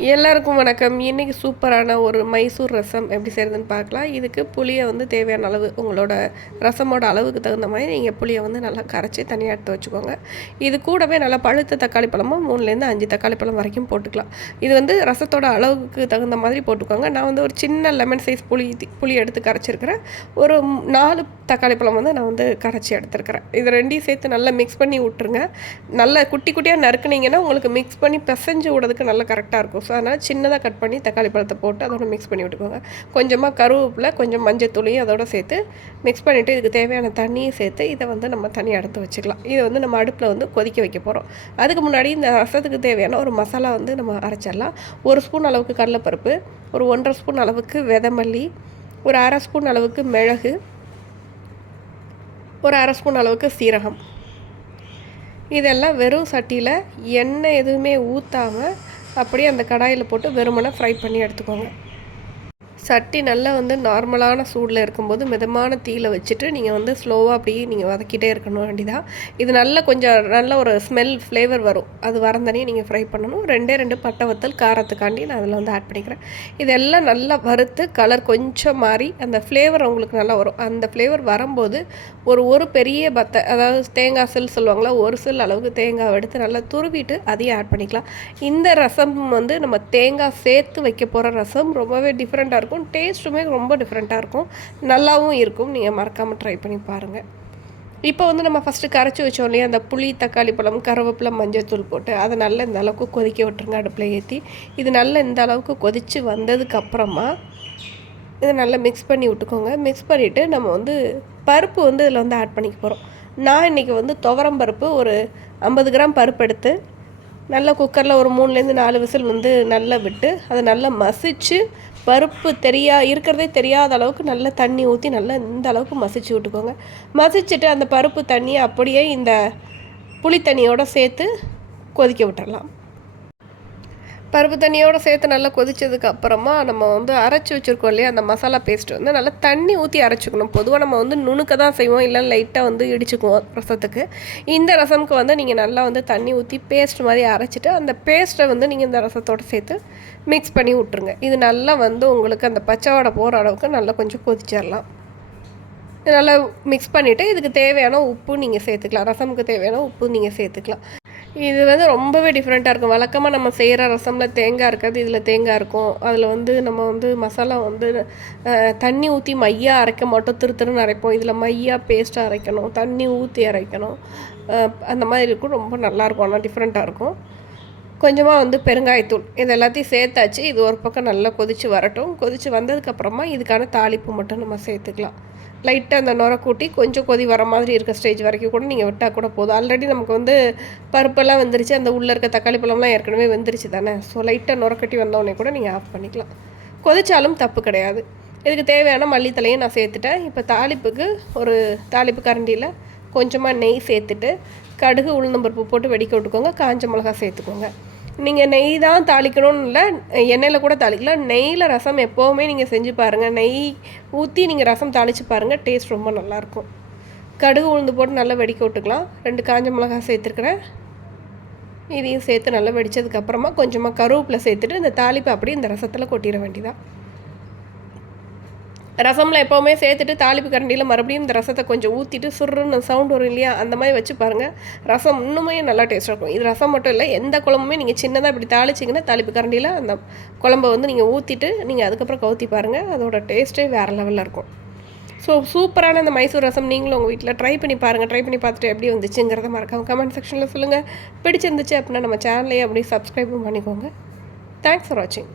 எல்லாருக்கும் வணக்கம். இன்றைக்கி சூப்பரான ஒரு மைசூர் ரசம் எப்படி செய்கிறதுன்னு பார்க்கலாம். இதுக்கு புளியை வந்து தேவையான அளவு உங்களோட ரசமோட அளவுக்கு தகுந்த மாதிரி நீங்கள் புளியை வந்து நல்லா கரைச்சி தனியாக எடுத்து வச்சுக்கோங்க. இது கூடவே நல்லா பழுத்த தக்காளி பழமும் மூணுலேருந்து அஞ்சு தக்காளி பழம் வரைக்கும் போட்டுக்கலாம். இது வந்து ரசத்தோட அளவுக்கு தகுந்த மாதிரி போட்டுக்கோங்க. நான் வந்து ஒரு சின்ன லெமன் சைஸ் புளி புளி எடுத்து கரைச்சிருக்கிறேன். ஒரு நாலு தக்காளி பழம் வந்து நான் வந்து கரைச்சி எடுத்துருக்கிறேன். இது ரெண்டையும் சேர்த்து நல்லா மிக்ஸ் பண்ணி விட்ருங்க நல்லா குட்டி குட்டியாக நறுக்குனீங்கன்னா உங்களுக்கு மிக்ஸ் பண்ணி பிசைஞ்சு விடுறதுக்கு நல்லா கரெக்டாக இருக்கும். ஸோ அதனால் சின்னதாக கட் பண்ணி தக்காளி பழத்தை போட்டு அதோட மிக்ஸ் பண்ணி விட்டுக்கோங்க. கொஞ்சமாக கருவேப்பில் கொஞ்சம் மஞ்சள் தூளையும் அதோட சேர்த்து மிக்ஸ் பண்ணிவிட்டு இதுக்கு தேவையான தண்ணியும் சேர்த்து இதை வந்து நம்ம தனியாக எடுத்து வச்சுக்கலாம். இதை வந்து நம்ம அடுப்பில் வந்து கொதிக்க வைக்க போகிறோம் அதுக்கு முன்னாடி இந்த ரசத்துக்கு தேவையான ஒரு மசாலா வந்து நம்ம அரைச்சிடலாம். ஒரு ஸ்பூன் அளவுக்கு கடலைப்பருப்பு ஒரு ஒன்றரை ஸ்பூன் அளவுக்கு விதமல்லி ஒரு அரை ஸ்பூன் அளவுக்கு மிளகு ஒரு அரை ஸ்பூன் அளவுக்கு சீரகம். இதெல்லாம் வெறும் சட்டியில் எண்ணெய் எதுவுமே ஊற்றாமல் அப்படியே அந்த கடாயில் போட்டு வெறுமனை ஃப்ரை பண்ணி எடுத்துக்கோங்க. சட்டி நல்லா வந்து நார்மலான சூடில் இருக்கும்போது மிதமான தீயில் வச்சுட்டு நீங்கள் வந்து ஸ்லோவாக அப்படியே நீங்கள் வதக்கிட்டே இருக்கணும். வேண்டிதான். இது நல்ல கொஞ்சம் நல்ல ஒரு ஸ்மெல் ஃப்ளேவர் வரும். அது வரந்தனையும் நீங்கள் ஃப்ரை பண்ணணும். ரெண்டே ரெண்டு பட்டை வத்தல் காரத்துக்காண்டி நான் அதில் வந்து ஆட் பண்ணிக்கிறேன். இதெல்லாம் நல்லா வறுத்து கலர் கொஞ்சம் மாறி அந்த ஃப்ளேவர் உங்களுக்கு நல்லா வரும். அந்த ஃப்ளேவர் வரும்போது ஒரு ஒரு பெரிய பத்தை அதாவது தேங்காய் சில் சொல்லுவாங்களா ஒரு சில் அளவுக்கு தேங்காய் எடுத்து நல்லா துருவிட்டு அதையும் ஆட் பண்ணிக்கலாம். இந்த ரசம் வந்து நம்ம தேங்காய் சேர்த்து வைக்க போகிற ரசம் ரொம்பவே டிஃப்ரெண்ட்டாக இருக்கும். இருக்கும். டேஸ்ட்டுமே ரொம்ப டிஃப்ரெண்ட்டாக இருக்கும். நல்லாவும் இருக்கும். நீங்கள் மறக்காமல் ட்ரை பண்ணி பாருங்கள் இப்போ வந்து நம்ம ஃபஸ்ட்டு கரைச்சி வச்சோம் இல்லையா? அந்த புளி தக்காளி பழம் கருவேப்பிலை மஞ்சள் தூள் போட்டு அதை நல்லா இந்த அளவுக்கு கொதிக்க விட்டுருங்க. அடுப்பில் ஏற்றி இது நல்லா இந்த அளவுக்கு கொதித்து வந்ததுக்கப்புறமா இதை நல்லா மிக்ஸ் பண்ணி விட்டுக்கோங்க. மிக்ஸ் பண்ணிவிட்டு நம்ம வந்து பருப்பு வந்து இதில் வந்து ஆட் பண்ணிக்க போகிறோம் நான் இன்றைக்கி வந்து துவரம் பருப்பு ஒரு ஐம்பது கிராம் பருப்பு எடுத்து நல்லா குக்கரில் ஒரு மூணுலேருந்து நாலு விசில் வந்து நல்லா விட்டு அதை நல்லா மசித்து பருப்பு தெரியா இருக்கிறதே தெரியாத அளவுக்கு நல்லா தண்ணி ஊற்றி நல்லா இந்த அளவுக்கு மசிச்சு விட்டுக்கோங்க. மசிச்சுட்டு அந்த பருப்பு தண்ணியை அப்படியே இந்த புளி தண்ணியோடு சேர்த்து கொதிக்க விட்டுடலாம் பருப்பு தண்ணியோடு சேர்த்து நல்லா கொதித்ததுக்கு அப்புறமா நம்ம வந்து அரைச்சி வச்சுருக்கோம் இல்லையா அந்த மசாலா பேஸ்ட் வந்து நல்லா தண்ணி ஊற்றி அரைச்சிக்கணும். பொதுவாக நம்ம வந்து நுணுக்க தான் செய்வோம் இல்லை லைட்டாக வந்து இடிச்சுக்குவோம் ரசத்துக்கு. இந்த ரசமுக்கு வந்து நீங்கள் நல்லா வந்து தண்ணி ஊற்றி பேஸ்ட் மாதிரி அரைச்சிட்டு அந்த பேஸ்ட்டை வந்து நீங்கள் இந்த ரசத்தோடு சேர்த்து மிக்ஸ் பண்ணி விட்ருங்க இது நல்லா வந்து உங்களுக்கு அந்த பச்சை வடை போகிற அளவுக்கு நல்லா கொஞ்சம் கொதிச்சிடலாம் நல்லா மிக்ஸ் பண்ணிவிட்டு இதுக்கு தேவையான உப்பு நீங்கள் சேர்த்துக்கலாம். ரசமுக்கு தேவையான உப்பு நீங்கள் சேர்த்துக்கலாம். இது வந்து ரொம்பவே டிஃப்ரெண்ட்டாக இருக்கும். வழக்கமாக நம்ம செய்கிற ரசமில் தேங்காய் இருக்காது இதில் தேங்காய் இருக்கும். அதில் வந்து நம்ம வந்து மசாலா வந்து தண்ணி ஊற்றி மையாக அரைக்க மாட்டோம். திரு திருன்னு அரைப்போம். இதில் மையாக பேஸ்ட்டாக அரைக்கணும். தண்ணி ஊற்றி அரைக்கணும். அந்த மாதிரி இருக்கும். ரொம்ப நல்லாயிருக்கும் ஆனால் டிஃப்ரெண்ட்டாக இருக்கும். கொஞ்சமாக வந்து பெருங்காயத்தூள். இது எல்லாத்தையும் சேர்த்தாச்சு. இது ஒரு பக்கம் நல்லா கொதித்து வரட்டும். கொதித்து வந்ததுக்கப்புறமா இதுக்கான தாளிப்பு மட்டும் நம்ம சேர்த்துக்கலாம். லைட்டாக அந்த நுர கூட்டி கொஞ்சம் கொதி வர மாதிரி இருக்க ஸ்டேஜ் வரைக்கும் கூட நீங்கள் விட்டால் கூட போதும். ஆல்ரெடி நமக்கு வந்து பருப்பெல்லாம் வந்துருச்சு. அந்த உள்ளே இருக்க தக்காளி பழம்லாம் ஏற்கனவே வந்துருச்சு தானே? ஸோ லைட்டாக நுர கட்டி வந்தோடனே கூட நீங்கள் ஆஃப் பண்ணிக்கலாம். கொதிச்சாலும் தப்பு கிடையாது. இதுக்கு தேவையான மல்லித்தலையும் நான் சேர்த்துட்டேன். இப்போ தாளிப்புக்கு ஒரு தாளிப்பு கரண்டியில் கொஞ்சமாக நெய் சேர்த்துட்டு கடுகு உளுந்தம்பருப்பு போட்டு வெடிக்க விட்டுக்கோங்க. காஞ்ச மிளகா சேர்த்துக்கோங்க. நீங்கள் நெய் தான் தாளிக்கணும்னு இல்லை எண்ணெயில் கூட தாளிக்கலாம். நெய்யில் ரசம் எப்போவுமே நீங்கள் செஞ்சு பாருங்கள் நெய் ஊற்றி நீங்கள் ரசம் தாளித்து பாருங்கள் டேஸ்ட் ரொம்ப நல்லாயிருக்கும் கடுகு உளுந்து போட்டு நல்லா வெடிக்க விட்டுக்கலாம். ரெண்டு காஞ்ச மிளகாய் சேர்த்துருக்குறேன். இதையும் சேர்த்து நல்லா வெடித்ததுக்கப்புறமா கொஞ்சமாக கருவேப்பிலை சேர்த்துட்டு இந்த தாளிப்பை அப்படியே இந்த ரசத்தில் கொட்டிட வேண்டியதான் ரசமில் எப்போவுமே சேர்த்துட்டு தாளிப்பு கரண்டியில் மறுபடியும் இந்த ரசத்தை கொஞ்சம் ஊற்றிட்டு சுருன்னு சவுண்ட் வரும் இல்லையா அந்த மாதிரி வச்சு பாருங்கள் ரசம் இன்னுமே நல்லா டேஸ்ட்டாக இருக்கும். இது ரசம் மட்டும் இல்லை எந்த குழம்புமே நீங்கள் சின்னதாக இப்படி தாளிச்சிங்கன்னா தாளிப்பு கரண்டியில் அந்த குழம்பை வந்து நீங்கள் ஊற்றிட்டு நீங்கள் அதுக்கப்புறம் கவுத்தி பாருங்கள் அதோட டேஸ்ட்டே வேறு லெவலில் இருக்கும். ஸோ சூப்பரான இந்த மைசூர் ரசம் நீங்களும் உங்கள் வீட்டில் ட்ரை பண்ணி பாருங்கள் ட்ரை பண்ணி பார்த்துட்டு எப்படி வந்துச்சுங்கிறத மறக்காம கமெண்ட் செக்ஷனில் சொல்லுங்கள் பிடிச்சிருந்துச்சு அப்படின்னா நம்ம சேனலையே அப்படியே சப்ஸ்கிரைபும் பண்ணிக்கோங்க. தேங்க்ஸ் ஃபார் வாட்சிங்